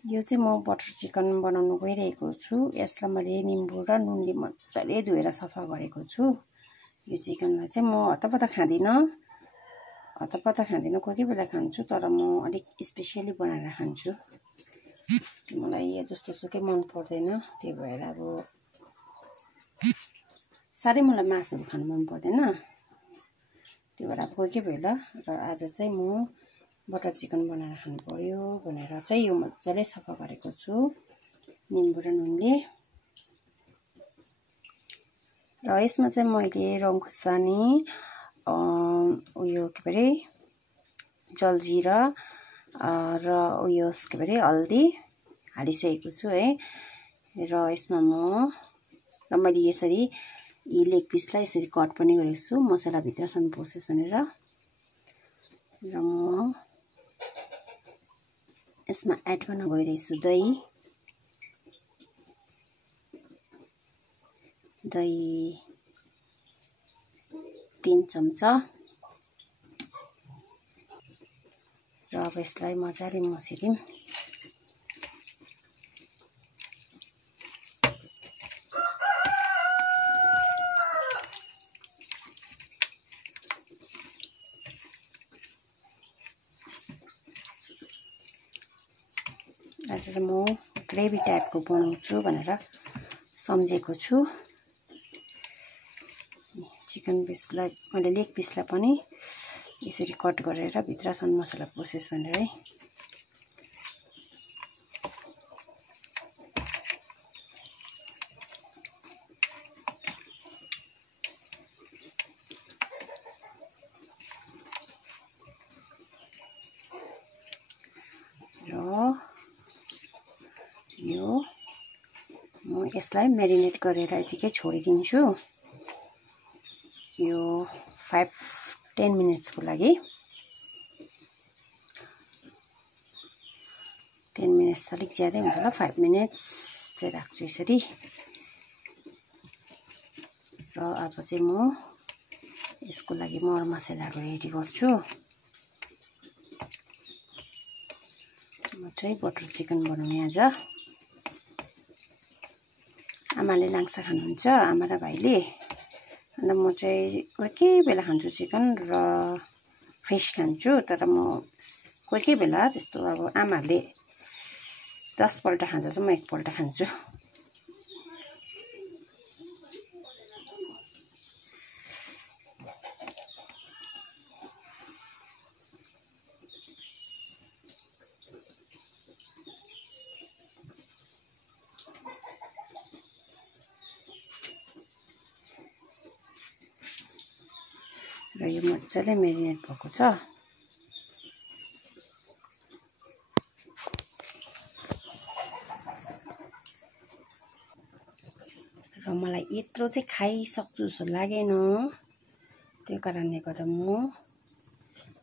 यो चाहिँ म बटर चिकन बनाउन गइरहेको छु। यसलाई मैले निम्बु र नुनले मजाले धोएर सफा गरेको छु। यो चिकनलाई चाहिँ म हतपत खाँदिनँ। कोही बेला खान्छु, तर म अलिक स्पेशली बनाएर खान्छु। मलाई यो जस्तो सुकै मन पर्दैन, त्यही भएर अब साह्रै मलाई मासुहरू खानु मन पर्दैन। त्यही भएर कोही बेला र आज चाहिँ म बटर चिकन बनाएर खानु पर्यो भनेर चाहिँ यो मजाले सफा गरेको छु निम्बु र नुनले। र यसमा चाहिँ मैले रङ खुर्सानी उयो के भरे जलजिरा र उयो के भरे हल्दी हालिसकेको छु है। र यसमा मैले यसरी यी लेग पिसलाई यसरी कट पनि गरेको छु मसला भित्रसम्म पसेस् भनेर। र म यसमा एड गर्न गइरहेछु दही 3 चम्चा। र अब यसलाई मजाले मसिदिउँ। आज चाहिँ म ग्रेभी टाइपको बनाउँछु भनेर सम्झेको छु। चिकन पिसलाई मैले लेग पिसलाई पनि यसरी कट गरेर भित्रसम्म मसला पसेस् भनेर है। यो म यसलाई म्यारिनेट गरेर यतिकै छोडिदिन्छु यो 5-10 मिनट्सको लागि। 10 मिनट्स अलिक ज्यादै हुन्छ होला, 5 मिनट्स चाहिँ राख्छु यसरी। र अब चाहिँ म यसको लागि मरमसलाहरू रेडी गर्छु। म चाहिँ बटर चिकन बनाउने आज। आमाले लाङ्सा खानुहुन्छ, आमा र भाइले। अन्त म चाहिँ कोही बेला खान्छु चिकन र फिस खान्छु, तर म कोही बेला त्यस्तो अब आमाहरूले 10 पल्ट खाँदा चाहिँ म 1 पल्ट खान्छु। र यो मजाले मेरिनेट भएको छ। र मलाई यत्रो चाहिँ खाइसक्छु जस्तो लागेन, त्यो कारणले गर्दा म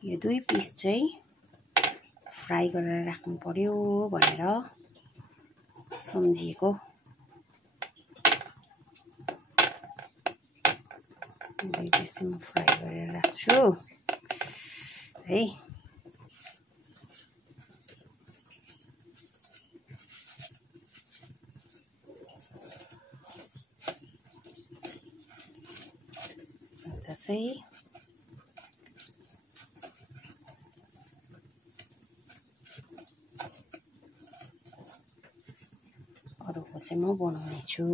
यो 2 पिस चाहिँ फ्राई गरेर राख्नु पर्यो भनेर सम्झिएको। 2 पिस म फ्राई गरेर राख्छु है। अन्त चाहिँ अरूको चाहिँ म बनाउने छु।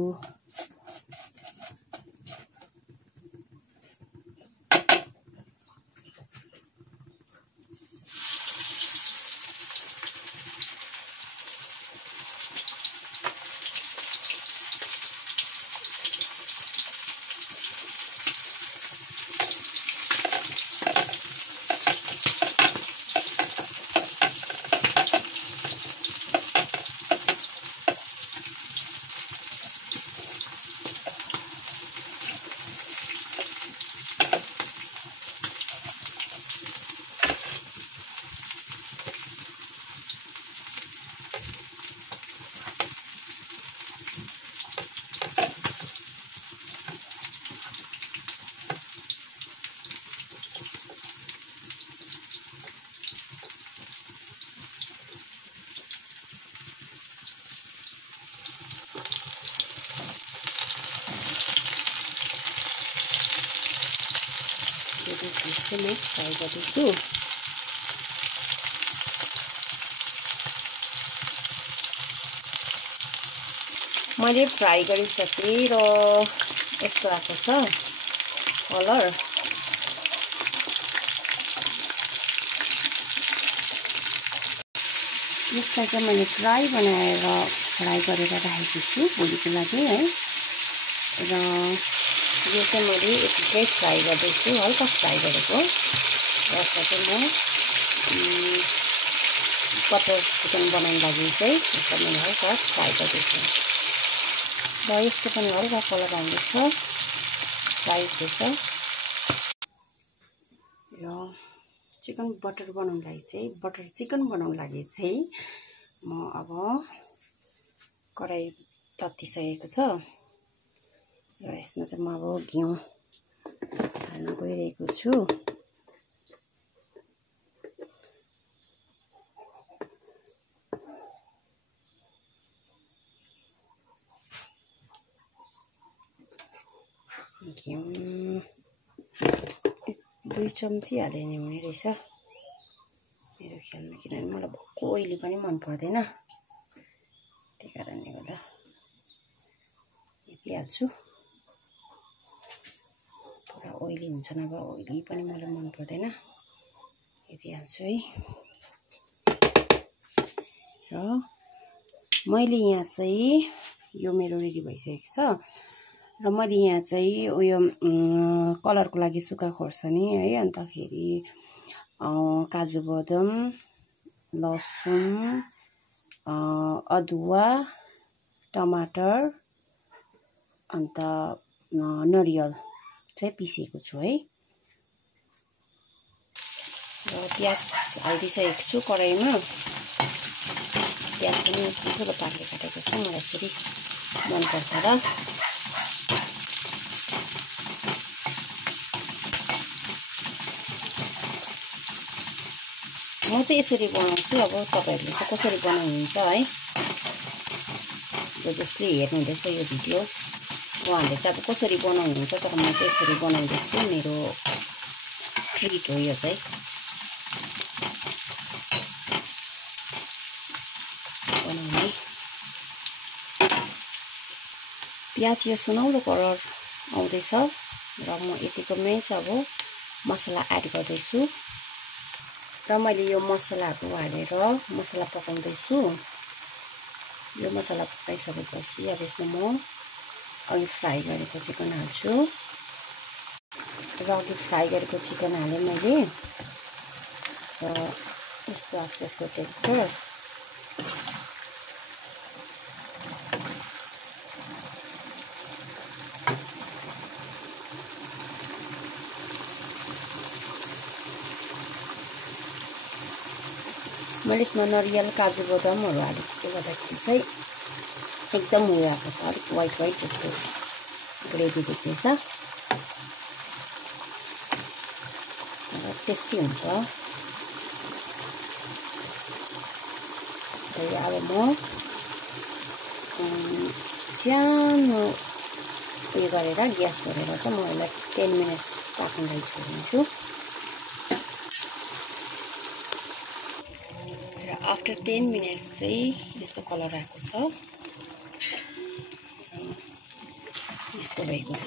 चाहिँ म फ्राई गर्दैछु। मैले फ्राई गरिसकेँ र यस्तो आएको छ कलर। यसलाई चाहिँ मैले ड्राई बनाएर फ्राई गरेर राखेको छु भोलिको लागि है। र यो चाहिँ मैले यतिकै फ्राई गर्दैछु, हल्का फ्राई गरेको। र यसलाई चाहिँ म बटर चिकन बनाउनु लागि चाहिँ यसलाई मैले हल्का फ्राई गर्दैछु। र यसको पनि हल्का कलर आउँदैछ, फ्राई हुँदैछ। र चिकन बटर चिकन बनाउनु लागि चाहिँ म अब कराई ततिसकेको छ र यसमा चाहिँ म अब घिउ हाल्न गइरहेको छु। घिउ 2 चम्ची हाले नि हुने रहेछ मेरो ख्यालमा, किनभने मलाई भक्कु ओइली पनि मन पर्दैन, त्यही कारणले गर्दा यति हाल्छु। पुरा ओइली हुन्छ, नभए ओइली पनि मलाई मन पर्दैन, यति हाल्छु है। र मैले यहाँ चाहिँ यो मेरो रेडी भइसकेको छ र मैले यहाँ चाहिँ उयो कलरको लागि सुक्खा खोर्सानी है, अन्तखेरि काजु बदाम, लसुन, अदुवा, टमाटर अन्त नरिवल चाहिँ पिसेको छु है। र प्याज हालिदिइसकेको छु कराईमा। प्याज पनि ठुलो पारले काटेको छु, मलाई यसरी मनपर्छ र म चाहिँ यसरी बनाउँछु। अब तपाईहरुले चाहिँ कसरी बनाउनुहुन्छ है, जसले हेर्नुहुँदैछ यो भिडियो उहाँहरूले चाहिँ अब कसरी बनाउनुहुन्छ, तर म चाहिँ यसरी बनाउँदैछु। मेरो ट्रिट हो यो चाहिँ। बनाउने प्याज यो सुनौलो कलर आउँदैछ र म यतिकोमै चाहिँ अब मसला एड गर्दैछु। र मैले यो मसलाहरू हालेर मसला पकाउँदैछु। यो मसला पकाइसकेपछि अब यसमा म अघि फ्राई गरेको चिकन हाल्छु। र अघि फ्राई गरेको चिकन हालेँ मैले। र यस्तो आएको छ यसको टेक्सचर। मैले यसमा नरिवल काजु बदामहरू हालेको गर्दाखेरि चाहिँ एकदम उयो आएको छ, अलिक वाइट वाइट जस्तो ग्रेभी देख्दैछ र टेस्टी हुन्छ। अब म सानो उयो गरेर ग्यास गरेर चाहिँ म यसलाई 10 मिनट्स पाक्न लागि छोडिदिन्छु। आफ्टर 10 मिनट्स चाहिँ यस्तो कलर आएको छ, यस्तो भएको छ।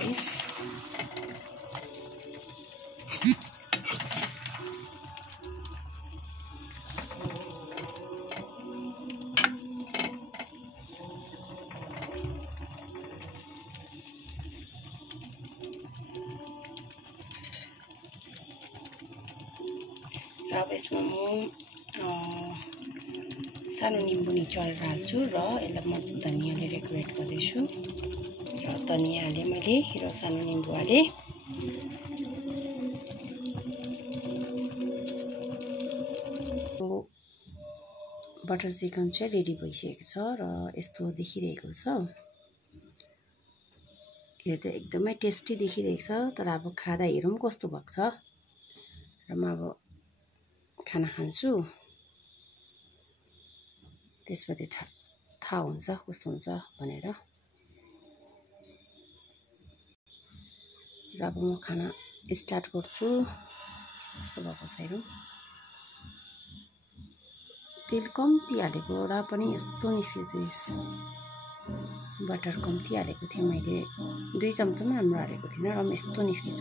र अब यसमा म सानो निम्बु निचोरेर हाल्छु र यसलाई म धनियाँले डेकोरेट गर्दैछु। र धनियाँ हालेँ मैले र सानो निम्बु हालेँ। बटर चिकन चाहिँ रेडी भइसकेको छ र यस्तो देखिरहेको छ। यो त एकदमै टेस्टी देखिरहेको छ, तर अब खाँदा हेरौँ कस्तो भएको छ। र म अब खाना खान्छु, त्यसपछि थाहा हुन्छ कस्तो हुन्छ भनेर। र अब म खाना स्टार्ट गर्छु। यस्तो भएको छ हेरौँ। तेल कम्ती हालेको र पनि यस्तो निस्किएछ। बटर कम्ती हालेको थिएँ मैले, 2 चम्चा राम्रो हालेको थिइनँ र यस्तो निस्किन्छ।